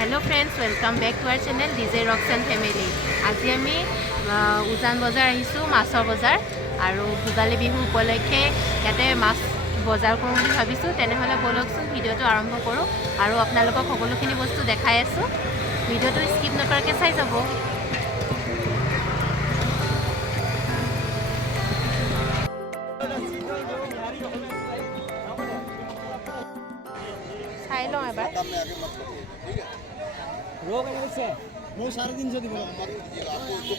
Hello friends, welcome back to our channel DJ rocks and family. आज आमी उजान बजार आहिसु माछर बजार और भोगाली बिहु उपलक्षे इते माछ बजार करूँ बुली भाविसु। तेनेहले बोलकचोन भिडिओটো आरम्भ करूँ और आपनालोকক सकलोखिनि बस्तु देखाई आसु। भिडिओটো स्किप नकराके चाइ जाब। চাই লওঁ এবাৰ।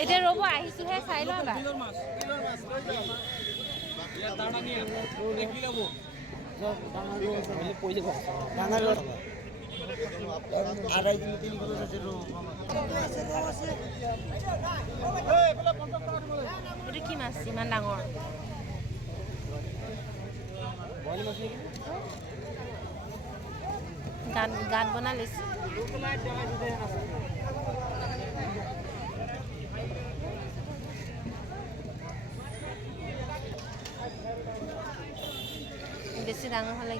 এতিয়া ৰ'ব আহিছোহে, চাই লওঁ এবাৰ। এইটো কি মাছ ইমান ডাঙৰ? গাঁত বনাই লৈছে। বেছি ডাঙৰ হ'লে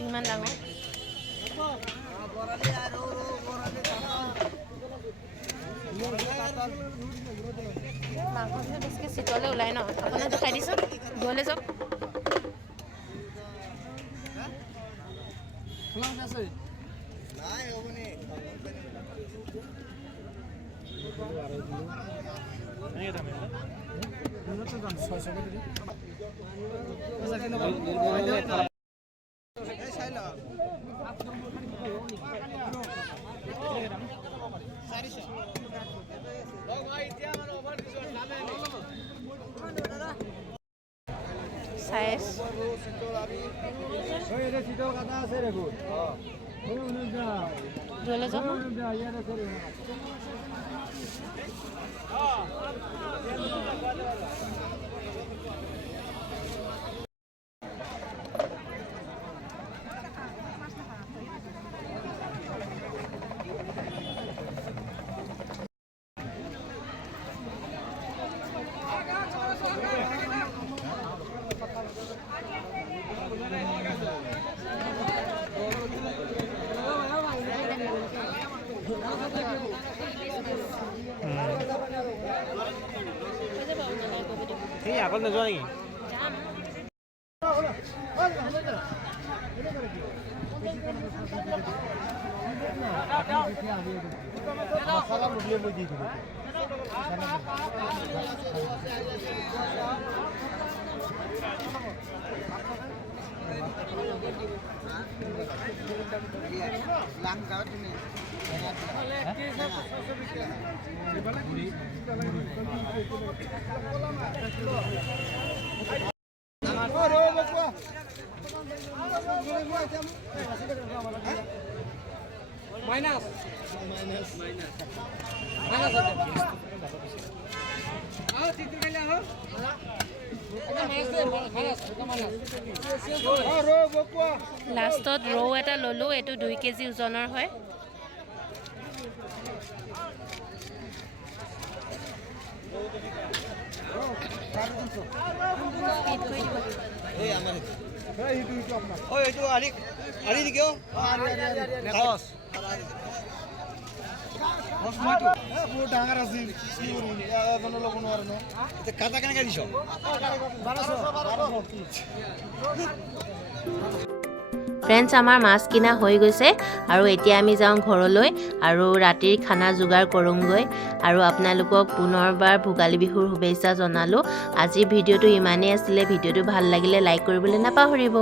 ইমান ডাঙৰ। মাংসখিনি বেছিকৈ চিতলে ওলাই ন? আপোনাক দেখাই দিছোঁ, দূৰলৈ যাওক। দূৰলৈ যাওক। আগত নোযোৱা নেকি? লাষ্টত ৰৌ এটা ললো। এইটো 2 কেজি ওজনৰ হয়। ফ্ৰেণ্ডছ, আমাৰ মাছ কিনা হৈ গৈছে আৰু এতিয়া আমি যাওঁ ঘৰলৈ আৰু ৰাতিৰ খানা যোগাৰ কৰোঁগৈ। আৰু আপোনালোকক পুনৰবাৰ ভোগালী বিহুৰ শুভেচ্ছা জনালোঁ। আজিৰ ভিডিঅ'টো ইমানেই আছিলে। ভিডিঅ'টো ভাল লাগিলে লাইক কৰিবলৈ নাপাহৰিব।